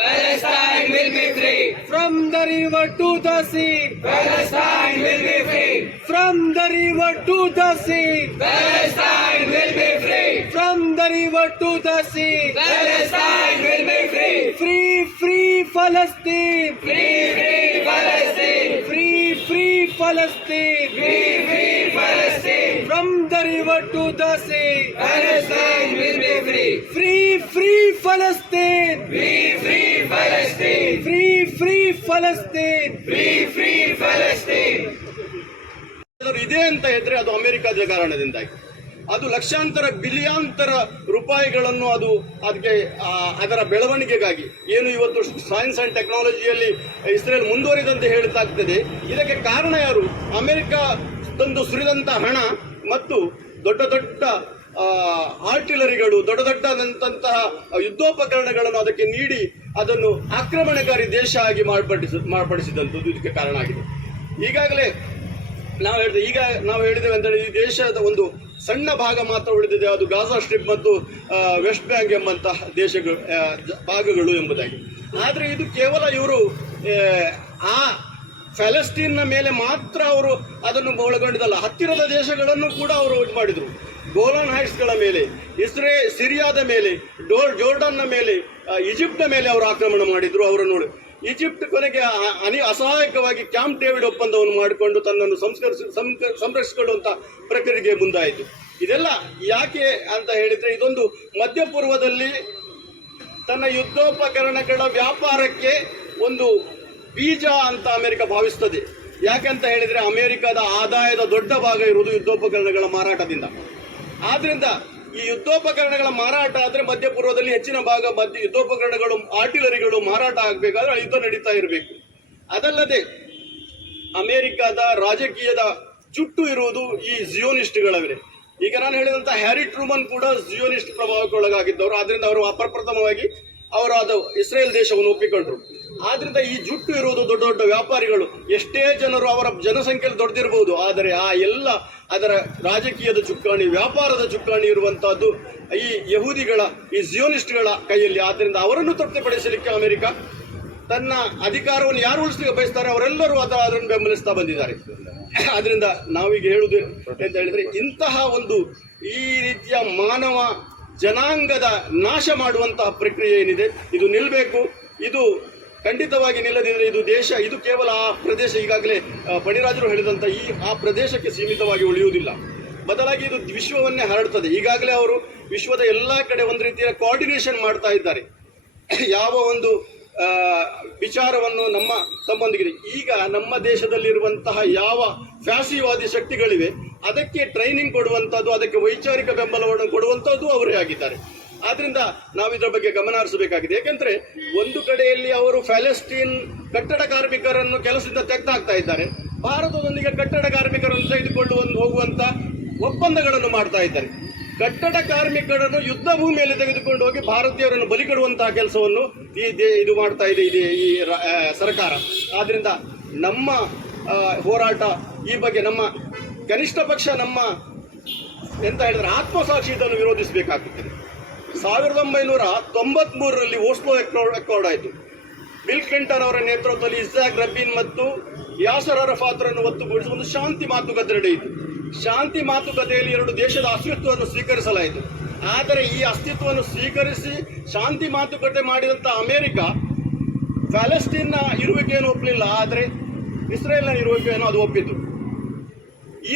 Palestine will be free. From the river to the sea. Palestine will be free. From the river to the sea. Palestine will be free. From the river to the sea. Palestine will be free. Free, free Palestine. Free, free Palestine. Free, free Palestine. Free, free Palestine. From the river to the sea. Palestine will be free. Free, free Palestine. Free, free Palestine. Free, free Palestine. Free, free Palestine. ಇದೆ ಅಂತ ಹೇಳಿದ್ರೆ ಅದು ಅಮೆರಿಕದ ಕಾರಣದಿಂದಾಗಿ ಅದು ಲಕ್ಷಾಂತರ ಬಿಲಿಯಾಂತರ ರೂಪಾಯಿಗಳನ್ನು ಅದಕ್ಕೆ ಅದರ ಬೆಳವಣಿಗೆಗಾಗಿ ಏನು ಇವತ್ತು ಸೈನ್ಸ್ ಅಂಡ್ ಟೆಕ್ನಾಲಜಿಯಲ್ಲಿ ಇಸ್ರೇಲ್ ಮುಂದುವರಿದಂತೆ ಹೇಳ್ತಾಗ್ತದೆ. ಇದಕ್ಕೆ ಕಾರಣ ಯಾರು? ಅಮೆರಿಕ ತಂದು ಸುರಿದಂಥ ಹಣ ಮತ್ತು ದೊಡ್ಡ ದೊಡ್ಡ ಆರ್ಟಿಲರಿಗಳು, ದೊಡ್ಡ ದೊಡ್ಡದಂತಹ ಯುದ್ಧೋಪಕರಣಗಳನ್ನು ಅದಕ್ಕೆ ನೀಡಿ ಅದನ್ನು ಆಕ್ರಮಣಕಾರಿ ದೇಶ ಆಗಿ ಮಾರ್ಪಡಿಸಿದಂಥದ್ದು ಇದಕ್ಕೆ ಕಾರಣ ಆಗಿದೆ. ಈಗಾಗಲೇ ನಾವು ಹೇಳಿದ್ದೇವೆ ಅಂತ ಹೇಳಿ ಈ ದೇಶದ ಒಂದು ಸಣ್ಣ ಭಾಗ ಮಾತ್ರ ಉಳಿದಿದೆ, ಅದು ಗಾಜಾ ಸ್ಟ್ರಿಪ್ ಮತ್ತು ವೆಸ್ಟ್ ಬ್ಯಾಂಕ್ ಎಂಬಂತಹ ಭಾಗಗಳು ಎಂಬುದಾಗಿ. ಆದರೆ ಇದು ಕೇವಲ ಇವರು ಆ ಪ್ಯಾಲೆಸ್ಟೀನ್ನ ಮೇಲೆ ಮಾತ್ರ ಅವರು ಅದನ್ನು ಒಳಗೊಂಡಿದ್ದಲ್ಲ, ಹತ್ತಿರದ ದೇಶಗಳನ್ನು ಕೂಡ ಅವರು ಇದು ಮಾಡಿದರು. ಗೋಲಾನ್ ಹೈಟ್ಸ್ಗಳ ಮೇಲೆ, ಸಿರಿಯಾದ ಮೇಲೆ, ಜೋರ್ಡನ್ನ ಮೇಲೆ, ಈಜಿಪ್ಟ್ನ ಮೇಲೆ ಅವರು ಆಕ್ರಮಣ ಮಾಡಿದ್ರು. ಅವರನ್ನು ಈಜಿಪ್ಟ್ ಕೊನೆಗೆ ಅಸಹಾಯಕವಾಗಿ ಕ್ಯಾಂಪ್ ಡೇವಿಡ್ ಒಪ್ಪಂದವನ್ನು ಮಾಡಿಕೊಂಡು ತನ್ನನ್ನು ಸಂರಕ್ಷಿಸಿಕೊಳ್ಳುವಂಥ ಪ್ರಕ್ರಿಯೆಗೆ ಮುಂದಾಯಿತು. ಇದೆಲ್ಲ ಯಾಕೆ ಅಂತ ಹೇಳಿದರೆ, ಇದೊಂದು ಮಧ್ಯಪೂರ್ವದಲ್ಲಿ ತನ್ನ ಯುದ್ಧೋಪಕರಣಗಳ ವ್ಯಾಪಾರಕ್ಕೆ ಒಂದು ಬೀಜ ಅಂತ ಅಮೆರಿಕ ಭಾವಿಸ್ತದೆ. ಯಾಕಂತ ಹೇಳಿದರೆ ಅಮೆರಿಕದ ಆದಾಯದ ದೊಡ್ಡ ಭಾಗ ಇರುವುದು ಯುದ್ಧೋಪಕರಣಗಳ ಮಾರಾಟದಿಂದ. ಆದ್ದರಿಂದ ಈ ಯುದ್ಧೋಪಕರಣಗಳ ಮಾರಾಟ ಆದರೆ ಮಧ್ಯಪೂರ್ವದಲ್ಲಿ ಹೆಚ್ಚಿನ ಭಾಗ ಯುದ್ಧೋಪಕರಣಗಳು, ಆರ್ಟಿಲರಿಗಳು ಮಾರಾಟ ಆಗಬೇಕಾದ್ರೆ ಯುದ್ಧ ನಡೀತಾ ಇರಬೇಕು. ಅದಲ್ಲದೆ ಅಮೆರಿಕದ ರಾಜಕೀಯದ ಚುಟ್ಟು ಇರುವುದು ಈ ಜಿಯೋನಿಸ್ಟ್ಗಳವೇ. ಈಗ ನಾನು ಹೇಳಿದಂಥ ಹ್ಯಾರಿ ಟ್ರೂಮನ್ ಕೂಡ ಜಿಯೋನಿಸ್ಟ್ ಪ್ರಭಾವಕ್ಕೆ ಒಳಗಾಗಿದ್ದವರು. ಆದ್ದರಿಂದ ಅವರು ಅಪ್ರಪ್ರಥಮವಾಗಿ ಅವರು ಅದು ಇಸ್ರೇಲ್ ದೇಶವನ್ನು ಒಪ್ಪಿಕೊಂಡ್ರು. ಆದ್ರಿಂದ ಈ ಜುಟ್ಟು ಇರುವುದು ದೊಡ್ಡ ದೊಡ್ಡ ವ್ಯಾಪಾರಿಗಳು. ಎಷ್ಟೇ ಜನರು ಅವರ ಜನಸಂಖ್ಯೆಯಲ್ಲಿ ದೊಡ್ಡದಿರಬಹುದು, ಆದರೆ ಆ ಎಲ್ಲ ಅದರ ರಾಜಕೀಯದ ಚುಕ್ಕಾಣಿ, ವ್ಯಾಪಾರದ ಚುಕ್ಕಾಣಿ ಇರುವಂತಹದ್ದು ಈ ಯಹೂದಿಗಳ, ಈ ಜಿಯೋನಿಸ್ಟ್ಗಳ ಕೈಯಲ್ಲಿ. ಆದ್ದರಿಂದ ಅವರನ್ನು ತೃಪ್ತಿಪಡಿಸಲಿಕ್ಕೆ ಅಮೆರಿಕ ತನ್ನ ಅಧಿಕಾರವನ್ನು ಯಾರು ಉಳಿಸಲಿಕ್ಕೆ ಬಯಸ್ತಾರೆ ಅವರೆಲ್ಲರೂ ಅದನ್ನು ಬೆಂಬಲಿಸ್ತಾ ಬಂದಿದ್ದಾರೆ. ಆದ್ರಿಂದ ನಾವೀಗ ಹೇಳುವುದು ಅಂತ ಹೇಳಿದ್ರೆ, ಇಂತಹ ಒಂದು ಈ ರೀತಿಯ ಮಾನವ ಜನಾಂಗದ ನಾಶ ಮಾಡುವಂತಹ ಪ್ರಕ್ರಿಯೆ ಏನಿದೆ ಇದು ನಿಲ್ಲಬೇಕು. ಇದು ಖಂಡಿತವಾಗಿ ನಿಲ್ಲದಿದ್ದರೆ ಇದು ದೇಶ, ಇದು ಕೇವಲ ಆ ಪ್ರದೇಶ, ಈಗಾಗಲೇ ಪಣಿರಾಜರು ಹೇಳಿದಂಥ ಆ ಪ್ರದೇಶಕ್ಕೆ ಸೀಮಿತವಾಗಿ ಉಳಿಯುವುದಿಲ್ಲ. ಬದಲಾಗಿ ಇದು ವಿಶ್ವವನ್ನೇ ಹರಡುತ್ತದೆ. ಈಗಾಗಲೇ ಅವರು ವಿಶ್ವದ ಎಲ್ಲ ಕಡೆ ಒಂದು ರೀತಿಯ ಕೋಆರ್ಡಿನೇಷನ್ ಮಾಡ್ತಾ ಇದ್ದಾರೆ. ಯಾವ ಒಂದು ವಿಚಾರವನ್ನು ತಮ್ಮೊಂದಿಗಿದೆ. ಈಗ ನಮ್ಮ ದೇಶದಲ್ಲಿರುವಂತಹ ಯಾವ ಫ್ಯಾಸಿವಾದಿ ಶಕ್ತಿಗಳಿವೆ ಅದಕ್ಕೆ ಟ್ರೈನಿಂಗ್ ಕೊಡುವಂಥದ್ದು, ಅದಕ್ಕೆ ವೈಚಾರಿಕ ಬೆಂಬಲವನ್ನು ಕೊಡುವಂಥದ್ದು ಅವರೇ ಆಗಿದ್ದಾರೆ. ಆದ್ರಿಂದ ನಾವು ಇದರ ಬಗ್ಗೆ ಗಮನ ಹರಿಸಬೇಕಾಗಿದೆ. ಯಾಕೆಂದ್ರೆ ಒಂದು ಕಡೆಯಲ್ಲಿ ಅವರು ಪ್ಯಾಲೆಸ್ಟೀನ್ ಕಟ್ಟಡ ಕಾರ್ಮಿಕರನ್ನು ಕೆಲಸದಿಂದ ತೆಗೆದುಹಾಕ್ತಾ ಇದ್ದಾರೆ, ಭಾರತದೊಂದಿಗೆ ಕಟ್ಟಡ ಕಾರ್ಮಿಕರನ್ನು ತೆಗೆದುಕೊಂಡು ಹೋಗುವಂತ ಒಪ್ಪಂದಗಳನ್ನು ಮಾಡ್ತಾ ಇದ್ದಾರೆ. ಕಟ್ಟಡ ಕಾರ್ಮಿಕರನ್ನು ಯುದ್ಧ ಭೂಮಿಯಲ್ಲಿ ತೆಗೆದುಕೊಂಡು ಹೋಗಿ ಭಾರತೀಯರನ್ನು ಬಲಿ ಕೊಡುವಂತಹ ಕೆಲಸವನ್ನು ಇದು ಮಾಡ್ತಾ ಇದೆ ಈ ಸರ್ಕಾರ. ಆದ್ರಿಂದ ನಮ್ಮ ಹೋರಾಟ ಈ ಬಗ್ಗೆ ನಮ್ಮ ಕನಿಷ್ಠ ಪಕ್ಷ ನಮ್ಮ ಎಂತ ಹೇಳಿದ್ರೆ ಆತ್ಮಸಾಕ್ಷಿ ಇದನ್ನು ವಿರೋಧಿಸಬೇಕಾಗುತ್ತದೆ. 1993ರಲ್ಲಿ ಓಸ್ಲೋ ಅಕಾರ್ಡ್ ಆಯಿತು. ಬಿಲ್ ಕ್ಲಿಂಟನ್ ಅವರ ನೇತೃತ್ವದಲ್ಲಿ ಇಸ್ಸಾಕ್ ರಬೀನ್ ಮತ್ತು ಯಾಸರ್ ಅರಫಾತ್ರನ್ನು ಒತ್ತುಗೂಡಿಸಿ ಒಂದು ಶಾಂತಿ ಮಾತುಕತೆ ನಡೆಯಿತು. ಶಾಂತಿ ಮಾತುಕತೆಯಲ್ಲಿ ಎರಡು ದೇಶದ ಅಸ್ತಿತ್ವವನ್ನು ಸ್ವೀಕರಿಸಲಾಯಿತು. ಆದರೆ ಈ ಅಸ್ತಿತ್ವವನ್ನು ಸ್ವೀಕರಿಸಿ ಶಾಂತಿ ಮಾತುಕತೆ ಮಾಡಿದಂಥ ಅಮೆರಿಕ ಪ್ಯಾಲೆಸ್ಟೀನ್ನ ಇರುವಿಕೆಯನ್ನು ಒಪ್ಪಲಿಲ್ಲ, ಆದರೆ ಇಸ್ರೇಲ್ನ ಇರುವಿಕೆಯನ್ನು ಅದು ಒಪ್ಪಿತು.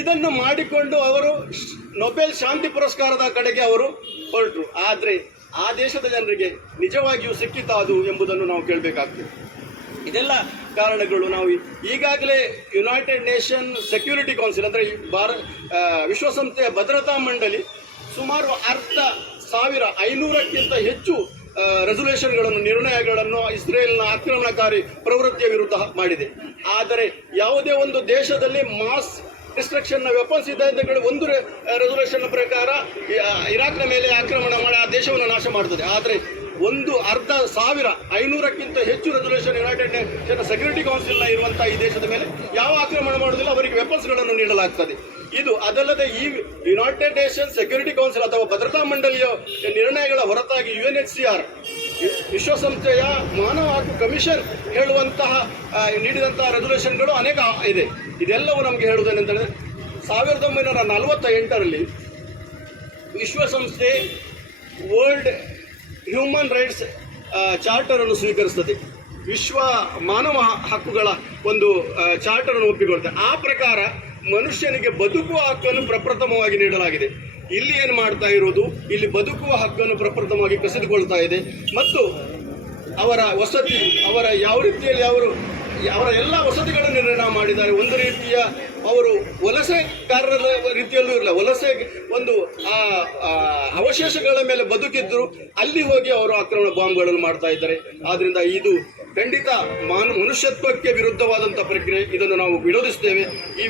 ಇದನ್ನು ಮಾಡಿಕೊಂಡು ಅವರು ನೊಬೆಲ್ ಶಾಂತಿ ಪುರಸ್ಕಾರದ ಕಡೆಗೆ ಅವರು ಹೊರಟರು. ಆದರೆ ಆ ದೇಶದ ಜನರಿಗೆ ನಿಜವಾಗಿಯೂ ಸಿಕ್ಕಿತಾ ಅದು ಎಂಬುದನ್ನು ನಾವು ಕೇಳಬೇಕಾಗ್ತದೆ. ಇದೆಲ್ಲ ಕಾರಣಗಳು ನಾವು ಈಗಾಗಲೇ ಯುನೈಟೆಡ್ ನೇಷನ್ ಸೆಕ್ಯೂರಿಟಿ ಕೌನ್ಸಿಲ್ ಅಂದರೆ ವಿಶ್ವಸಂಸ್ಥೆಯ ಭದ್ರತಾ ಮಂಡಳಿ ಸುಮಾರು 500,000ಕ್ಕಿಂತ ಹೆಚ್ಚು ರೆಸಲ್ಯೂಷನ್ಗಳನ್ನು, ನಿರ್ಣಯಗಳನ್ನು ಇಸ್ರೇಲ್ನ ಆಕ್ರಮಣಕಾರಿ ಪ್ರವೃತ್ತಿಯ ವಿರುದ್ಧ ಮಾಡಿದೆ. ಆದರೆ ಯಾವುದೇ ಒಂದು ದೇಶದಲ್ಲಿ ಮಾಸ್ ಡಿಸ್ಟ್ರಕ್ಷನ್ನ ವೆಪನ್ಸ್ ಇದೆ ಅಂತ ಹೇಳಿ ಒಂದು ರೆಸಲ್ಯೂಷನ್ ಪ್ರಕಾರ ಇರಾಕ್ನ ಮೇಲೆ ಆಕ್ರಮಣ ಮಾಡಿ ಆ ದೇಶವನ್ನು ನಾಶ ಮಾಡುತ್ತದೆ. ಆದರೆ 500,000ಕ್ಕಿಂತ ಹೆಚ್ಚು ರೆಸಲ್ಯೂಷನ್ ಯುನೈಟೆಡ್ ನೇಷನ್ ಸೆಕ್ಯೂರಿಟಿ ಕೌನ್ಸಿಲ್ನ ಇರುವಂತಹ ಈ ದೇಶದ ಮೇಲೆ ಯಾವ ಆಕ್ರಮಣ ಮಾಡುವುದಿಲ್ಲ, ಅವರಿಗೆ ವೆಪನ್ಸ್ಗಳನ್ನು ನೀಡಲಾಗ್ತದೆ. ಇದು ಅದಲ್ಲದೆ ಈ ಯುನೈಟೆಡ್ ನೇಷನ್ ಸೆಕ್ಯೂರಿಟಿ ಕೌನ್ಸಿಲ್ ಅಥವಾ ಭದ್ರತಾ ಮಂಡಳಿಯ ನಿರ್ಣಯಗಳ ಹೊರತಾಗಿ UNHCR ವಿಶ್ವಸಂಸ್ಥೆಯ ಮಾನವ ಹಕ್ಕು ಕಮಿಷನ್ ಹೇಳುವಂತಹ ನೀಡಿದಂತಹ ರೆಸಲ್ಯೂಷನ್ಗಳು ಅನೇಕ ಇದೆ. ಇದೆಲ್ಲವೂ ನಮಗೆ ಹೇಳುವುದೇನೆಂತಂದರೆ 1948ರಲ್ಲಿ ವಿಶ್ವಸಂಸ್ಥೆ ವರ್ಲ್ಡ್ ಹ್ಯೂಮನ್ ರೈಟ್ಸ್ ಚಾರ್ಟರ್ ಅನ್ನು ಸ್ವೀಕರಿಸುತ್ತದೆ. ವಿಶ್ವ ಮಾನವ ಹಕ್ಕುಗಳ ಒಂದು ಚಾರ್ಟರ್ ಅನ್ನು ಒಪ್ಪಿಕೊಳ್ತಾರೆ. ಆ ಪ್ರಕಾರ ಮನುಷ್ಯನಿಗೆ ಬದುಕುವ ಹಕ್ಕನ್ನು ಪ್ರಪ್ರಥಮವಾಗಿ ನೀಡಲಾಗಿದೆ. ಇಲ್ಲಿ ಏನು ಮಾಡ್ತಾ ಇರೋದು, ಇಲ್ಲಿ ಬದುಕುವ ಹಕ್ಕನ್ನು ಪ್ರಪ್ರಥಮವಾಗಿ ಕಸಿದುಕೊಳ್ತಾ ಇದೆ ಮತ್ತು ಅವರ ವಸತಿ, ಅವರ ಯಾವ ರೀತಿಯಲ್ಲಿ ಅವರ ಎಲ್ಲ ವಸತಿಗಳನ್ನು ನಿರ್ಣಯ ಮಾಡಿದ್ದಾರೆ. ಒಂದು ರೀತಿಯ ಅವರು ವಲಸೆಗಾರರ ರೀತಿಯಲ್ಲೂ ಇರಲ್ಲ, ವಲಸೆ ಒಂದು ಅವಶೇಷಗಳ ಮೇಲೆ ಬದುಕಿದ್ರು ಅಲ್ಲಿ ಹೋಗಿ ಅವರು ಆಕ್ರಮಣ ಬಾಂಬ್ಗಳನ್ನು ಮಾಡ್ತಾ ಇದ್ದಾರೆ. ಆದ್ರಿಂದ ಇದು ಖಂಡಿತ ಮನುಷ್ಯತ್ವಕ್ಕೆ ವಿರುದ್ಧವಾದಂಥ ಪ್ರಕ್ರಿಯೆ. ಇದನ್ನು ನಾವು ವಿರೋಧಿಸ್ತೇವೆ. ಈ